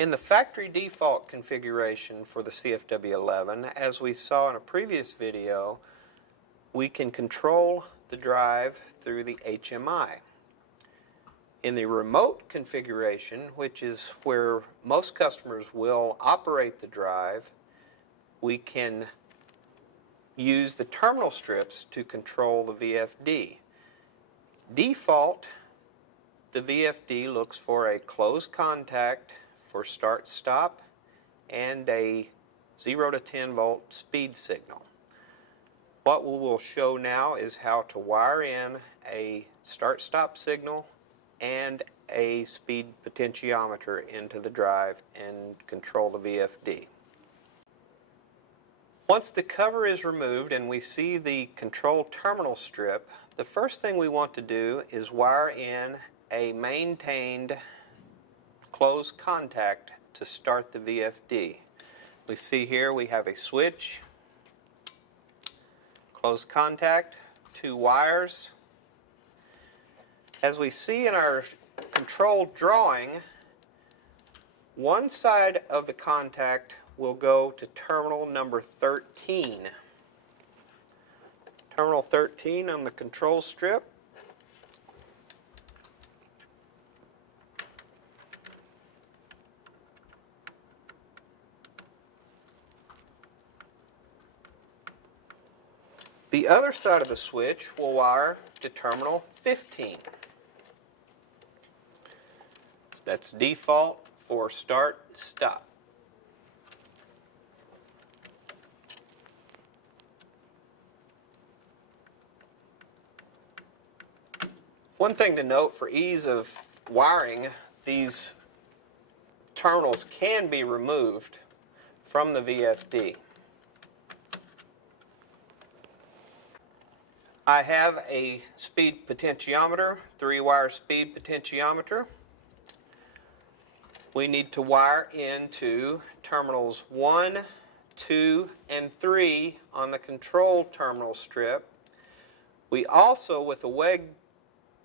In the factory default configuration for the CFW11, as we saw in a previous video, we can control the drive through the HMI. In the remote configuration, which is where most customers will operate the drive, we can use the terminal strips to control the VFD. Default, the VFD looks for a closed contact for start-stop and a 0 to 10 volt speed signal. What we will show now is how to wire in a start-stop signal and a speed potentiometer into the drive and control the VFD. Once the cover is removed and we see the control terminal strip, the first thing we want to do is wire in a maintained closed contact to start the VFD. We see here we have a switch, closed contact, 2 wires. As we see in our control drawing, one side of the contact will go to terminal number 13. Terminal 13 on the control strip. The other side of the switch will wire to terminal 15. That's default for start, stop. One thing to note for ease of wiring, these terminals can be removed from the VFD. I have a speed potentiometer, 3-wire speed potentiometer. We need to wire into terminals 1, 2, and 3 on the control terminal strip. We also, with the WEG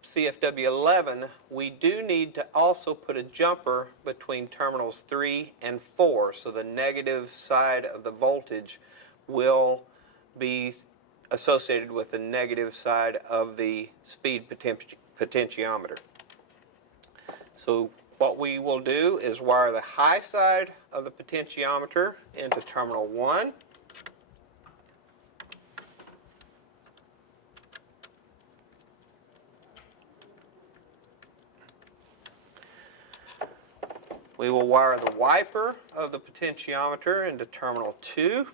CFW11, we do need to also put a jumper between terminals 3 and 4, so the negative side of the voltage will be associated with the negative side of the speed potentiometer. So what we will do is wire the high side of the potentiometer into terminal 1. We will wire the wiper of the potentiometer into terminal 2.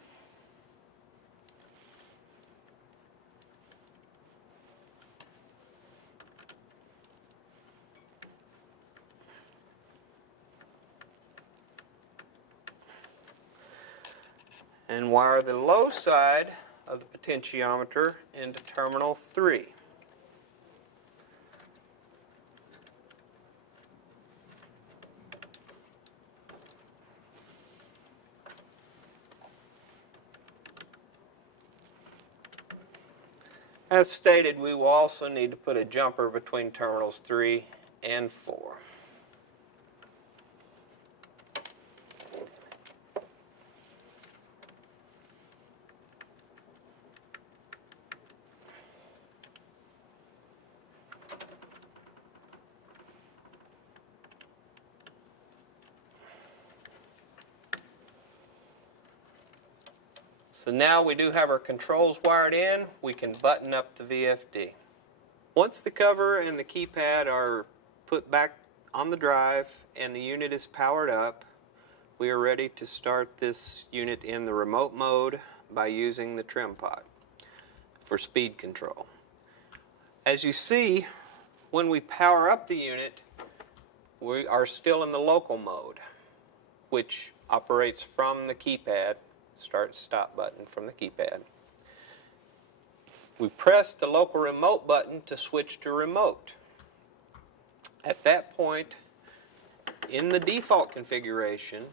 And wire the low side of the potentiometer into terminal 3. As stated, we will also need to put a jumper between terminals 3 and 4. So now we do have our controls wired in, we can button up the VFD. Once the cover and the keypad are put back on the drive and the unit is powered up, we are ready to start this unit in the remote mode by using the trim pod for speed control. As you see, when we power up the unit, we are still in the local mode, which operates from the keypad. Start stop button from the keypad. We press the local remote button to switch to remote. At that point, in the default configuration,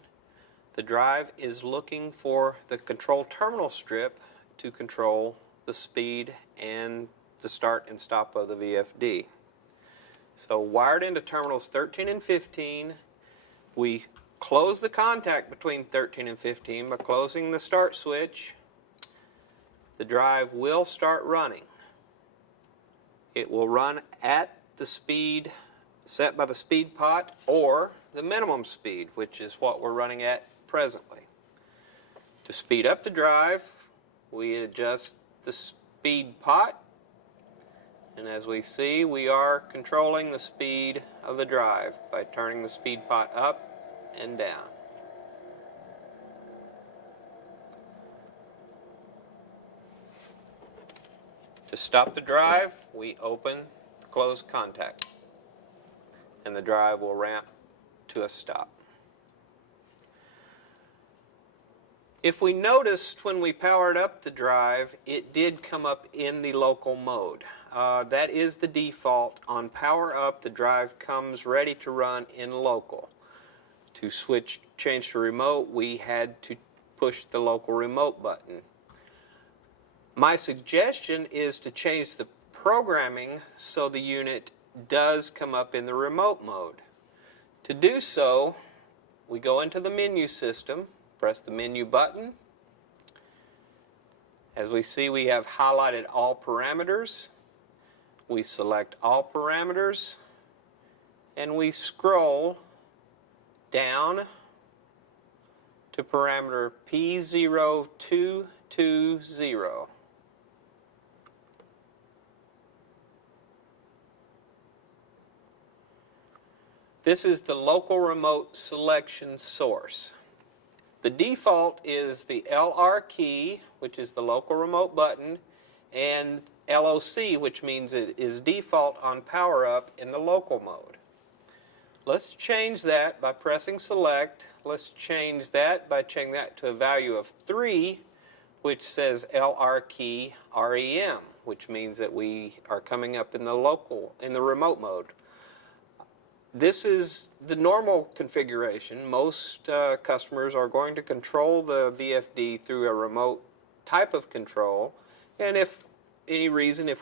the drive is looking for the control terminal strip to control the speed and the start and stop of the VFD. So wired into terminals 13 and 15, we close the contact between 13 and 15 by closing the start switch, the drive will start running. It will run at the speed set by the speed pot or the minimum speed, which is what we're running at presently. To speed up the drive, we adjust the speed pot, and as we see, we are controlling the speed of the drive by turning the speed pot up and down. To stop the drive, we open the closed contact, and the drive will ramp to a stop. If we noticed when we powered up the drive, it did come up in the local mode. That is the default. On power up, the drive comes ready to run in local. To change to remote, we had to push the local remote button. My suggestion is to change the programming so the unit does come up in the remote mode. To do so, we go into the menu system, press the menu button. As we see, we have highlighted all parameters. We select all parameters, and we scroll down to parameter P0220. This is the local remote selection source. The default is the LR key, which is the local remote button, and LOC, which means it is default on power up in the local mode. Let's change that by pressing select. Let's change that by changing that to a value of 3, which says LR key REM, which means that we are coming up in the remote mode. This is the normal configuration. Most customers are going to control the VFD through a remote type of control, and if we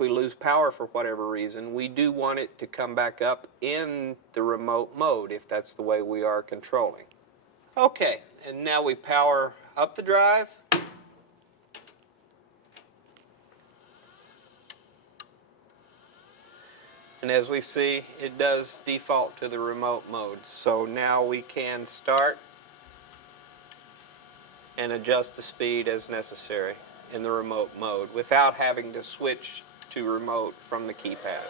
lose power for whatever reason, we do want it to come back up in the remote mode if that's the way we are controlling. Okay, and now we power up the drive. And as we see, it does default to the remote mode. So now we can start and adjust the speed as necessary in the remote mode without having to switch to remote from the keypad.